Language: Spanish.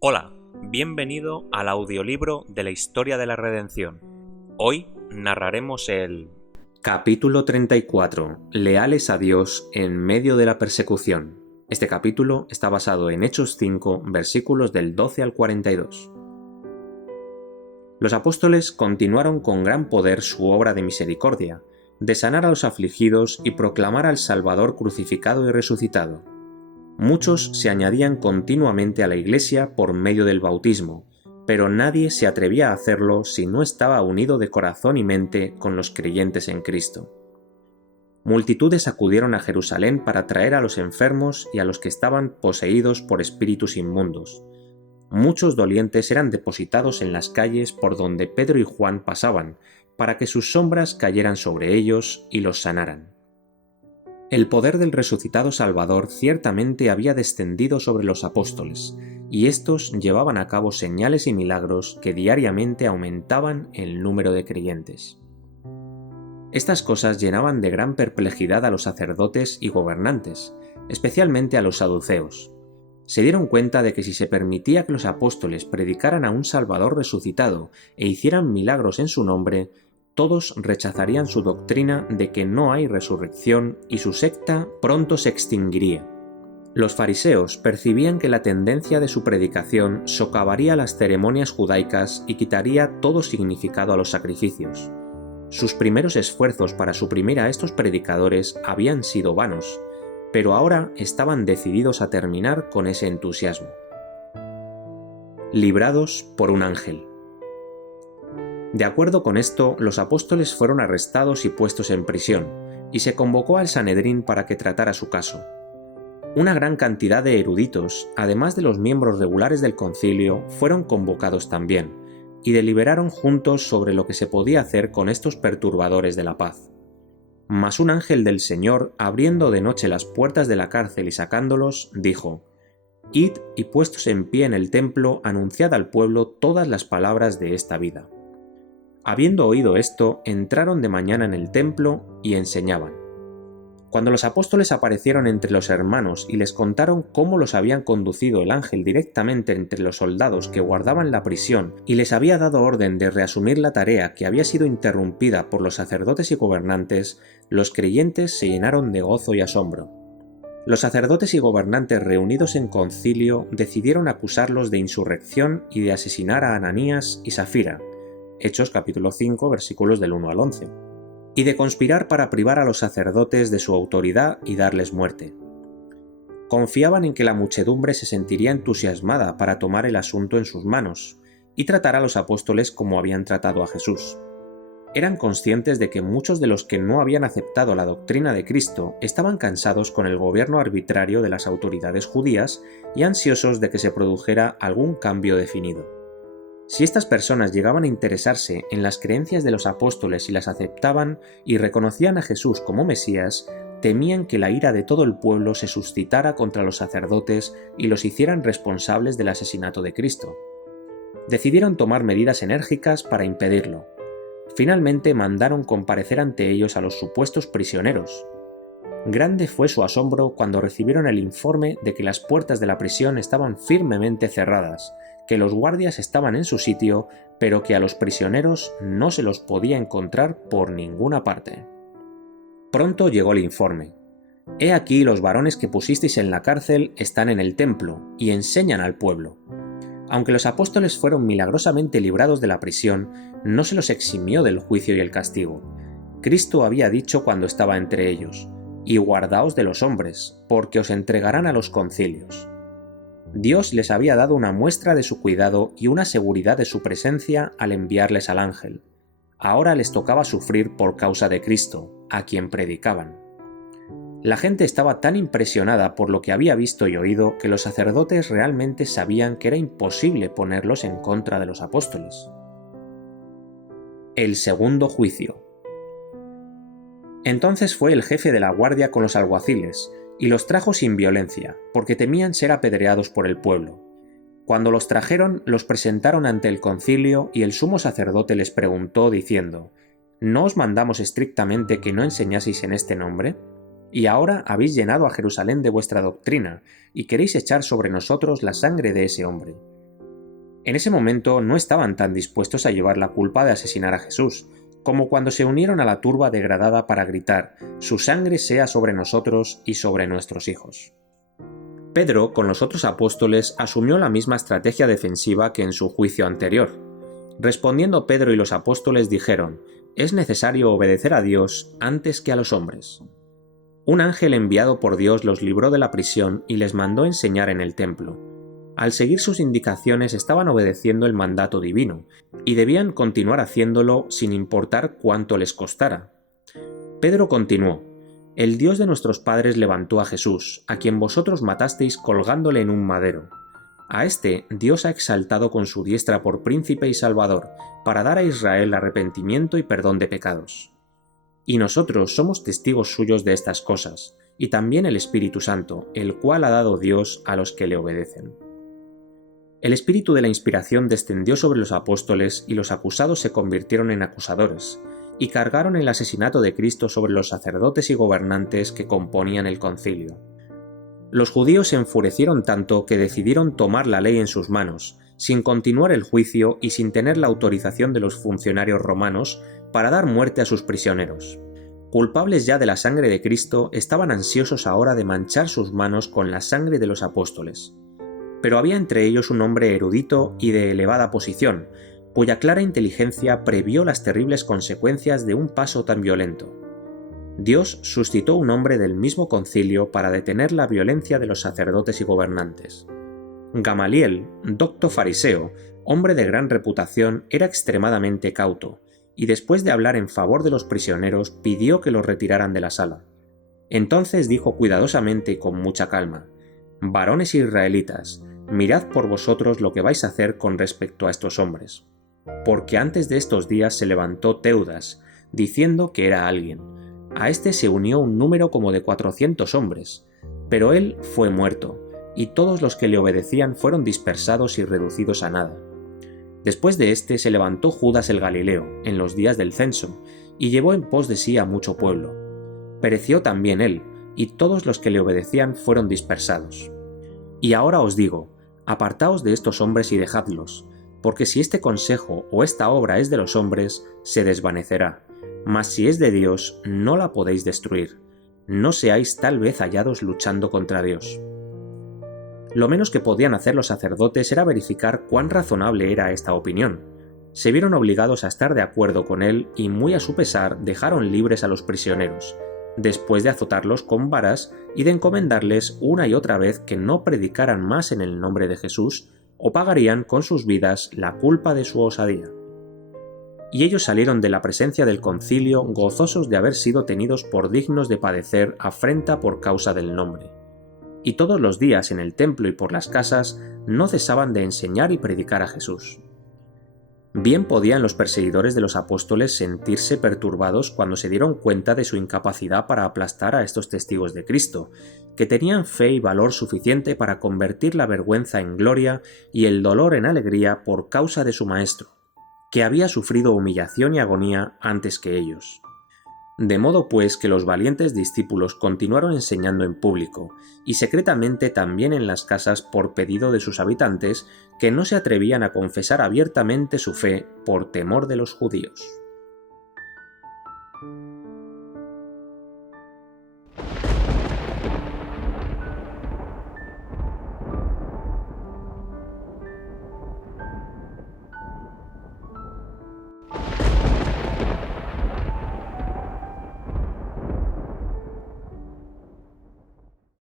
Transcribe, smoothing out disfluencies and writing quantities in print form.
Hola, bienvenido al audiolibro de la historia de la redención. Hoy narraremos el capítulo 34, Leales a Dios en medio de la persecución. Este capítulo está basado en Hechos 5, versículos del 12 al 42. Los apóstoles continuaron con gran poder su obra de misericordia, de sanar a los afligidos y proclamar al Salvador crucificado y resucitado. Muchos se añadían continuamente a la Iglesia por medio del bautismo, pero nadie se atrevía a hacerlo si no estaba unido de corazón y mente con los creyentes en Cristo. Multitudes acudieron a Jerusalén para traer a los enfermos y a los que estaban poseídos por espíritus inmundos. Muchos dolientes eran depositados en las calles por donde Pedro y Juan pasaban, para que sus sombras cayeran sobre ellos y los sanaran. El poder del resucitado Salvador ciertamente había descendido sobre los apóstoles, y éstos llevaban a cabo señales y milagros que diariamente aumentaban el número de creyentes. Estas cosas llenaban de gran perplejidad a los sacerdotes y gobernantes, especialmente a los saduceos. Se dieron cuenta de que si se permitía que los apóstoles predicaran a un Salvador resucitado e hicieran milagros en su nombre, todos rechazarían su doctrina de que no hay resurrección y su secta pronto se extinguiría. Los fariseos percibían que la tendencia de su predicación socavaría las ceremonias judaicas y quitaría todo significado a los sacrificios. Sus primeros esfuerzos para suprimir a estos predicadores habían sido vanos, pero ahora estaban decididos a terminar con ese entusiasmo. Librados por un ángel. De acuerdo con esto, los apóstoles fueron arrestados y puestos en prisión, y se convocó al Sanedrín para que tratara su caso. Una gran cantidad de eruditos, además de los miembros regulares del concilio, fueron convocados también, y deliberaron juntos sobre lo que se podía hacer con estos perturbadores de la paz. Mas un ángel del Señor, abriendo de noche las puertas de la cárcel y sacándolos, dijo: «Id y puestos en pie en el templo, anunciad al pueblo todas las palabras de esta vida». Habiendo oído esto, entraron de mañana en el templo y enseñaban. Cuando los apóstoles aparecieron entre los hermanos y les contaron cómo los habían conducido el ángel directamente entre los soldados que guardaban la prisión y les había dado orden de reasumir la tarea que había sido interrumpida por los sacerdotes y gobernantes, los creyentes se llenaron de gozo y asombro. Los sacerdotes y gobernantes reunidos en concilio decidieron acusarlos de insurrección y de asesinar a Ananías y Safira, Hechos capítulo 5 versículos del 1 al 11, y de conspirar para privar a los sacerdotes de su autoridad y darles muerte. Confiaban en que la muchedumbre se sentiría entusiasmada para tomar el asunto en sus manos y tratar a los apóstoles como habían tratado a Jesús. Eran conscientes de que muchos de los que no habían aceptado la doctrina de Cristo estaban cansados con el gobierno arbitrario de las autoridades judías y ansiosos de que se produjera algún cambio definido. Si estas personas llegaban a interesarse en las creencias de los apóstoles y las aceptaban y reconocían a Jesús como Mesías, temían que la ira de todo el pueblo se suscitara contra los sacerdotes y los hicieran responsables del asesinato de Cristo. Decidieron tomar medidas enérgicas para impedirlo. Finalmente mandaron comparecer ante ellos a los supuestos prisioneros. Grande fue su asombro cuando recibieron el informe de que las puertas de la prisión estaban firmemente cerradas, que los guardias estaban en su sitio, pero que a los prisioneros no se los podía encontrar por ninguna parte. Pronto llegó el informe. «He aquí los varones que pusisteis en la cárcel están en el templo, y enseñan al pueblo». Aunque los apóstoles fueron milagrosamente librados de la prisión, no se los eximió del juicio y el castigo. Cristo había dicho cuando estaba entre ellos: «Y guardaos de los hombres, porque os entregarán a los concilios». Dios les había dado una muestra de su cuidado y una seguridad de su presencia al enviarles al ángel. Ahora les tocaba sufrir por causa de Cristo, a quien predicaban. La gente estaba tan impresionada por lo que había visto y oído que los sacerdotes realmente sabían que era imposible ponerlos en contra de los apóstoles. El segundo juicio. Entonces fue el jefe de la guardia con los alguaciles, y los trajo sin violencia, porque temían ser apedreados por el pueblo. Cuando los trajeron, los presentaron ante el concilio y el sumo sacerdote les preguntó diciendo: ¿No os mandamos estrictamente que no enseñaseis en este nombre? Y ahora habéis llenado a Jerusalén de vuestra doctrina, y queréis echar sobre nosotros la sangre de ese hombre. En ese momento no estaban tan dispuestos a llevar la culpa de asesinar a Jesús, como cuando se unieron a la turba degradada para gritar: «Su sangre sea sobre nosotros y sobre nuestros hijos». Pedro, con los otros apóstoles, asumió la misma estrategia defensiva que en su juicio anterior. Respondiendo Pedro y los apóstoles dijeron: «Es necesario obedecer a Dios antes que a los hombres». Un ángel enviado por Dios los libró de la prisión y les mandó enseñar en el templo. Al seguir sus indicaciones estaban obedeciendo el mandato divino, y debían continuar haciéndolo sin importar cuánto les costara. Pedro continuó: «El Dios de nuestros padres levantó a Jesús, a quien vosotros matasteis colgándole en un madero. A este Dios ha exaltado con su diestra por príncipe y salvador, para dar a Israel arrepentimiento y perdón de pecados. Y nosotros somos testigos suyos de estas cosas, y también el Espíritu Santo, el cual ha dado Dios a los que le obedecen». El espíritu de la inspiración descendió sobre los apóstoles y los acusados se convirtieron en acusadores, y cargaron el asesinato de Cristo sobre los sacerdotes y gobernantes que componían el concilio. Los judíos se enfurecieron tanto que decidieron tomar la ley en sus manos, sin continuar el juicio y sin tener la autorización de los funcionarios romanos para dar muerte a sus prisioneros. Culpables ya de la sangre de Cristo, estaban ansiosos ahora de manchar sus manos con la sangre de los apóstoles. Pero había entre ellos un hombre erudito y de elevada posición, cuya clara inteligencia previó las terribles consecuencias de un paso tan violento. Dios suscitó un hombre del mismo concilio para detener la violencia de los sacerdotes y gobernantes. Gamaliel, docto fariseo, hombre de gran reputación, era extremadamente cauto, y después de hablar en favor de los prisioneros pidió que los retiraran de la sala. Entonces dijo cuidadosamente y con mucha calma: «Varones israelitas, mirad por vosotros lo que vais a hacer con respecto a estos hombres. Porque antes de estos días se levantó Teudas, diciendo que era alguien. A este se unió un número como de 400 hombres, pero él fue muerto, y todos los que le obedecían fueron dispersados y reducidos a nada. Después de este se levantó Judas el Galileo, en los días del censo, y llevó en pos de sí a mucho pueblo. Pereció también él, y todos los que le obedecían fueron dispersados. Y ahora os digo, apartaos de estos hombres y dejadlos, porque si este consejo o esta obra es de los hombres, se desvanecerá, mas si es de Dios, no la podéis destruir. No seáis tal vez hallados luchando contra Dios». Lo menos que podían hacer los sacerdotes era verificar cuán razonable era esta opinión. Se vieron obligados a estar de acuerdo con él y, muy a su pesar, dejaron libres a los prisioneros, después de azotarlos con varas y de encomendarles una y otra vez que no predicaran más en el nombre de Jesús, o pagarían con sus vidas la culpa de su osadía. Y ellos salieron de la presencia del concilio gozosos de haber sido tenidos por dignos de padecer afrenta por causa del nombre. Y todos los días en el templo y por las casas no cesaban de enseñar y predicar a Jesús. Bien podían los perseguidores de los apóstoles sentirse perturbados cuando se dieron cuenta de su incapacidad para aplastar a estos testigos de Cristo, que tenían fe y valor suficiente para convertir la vergüenza en gloria y el dolor en alegría por causa de su Maestro, que había sufrido humillación y agonía antes que ellos. De modo pues que los valientes discípulos continuaron enseñando en público, y secretamente también en las casas por pedido de sus habitantes, que no se atrevían a confesar abiertamente su fe por temor de los judíos.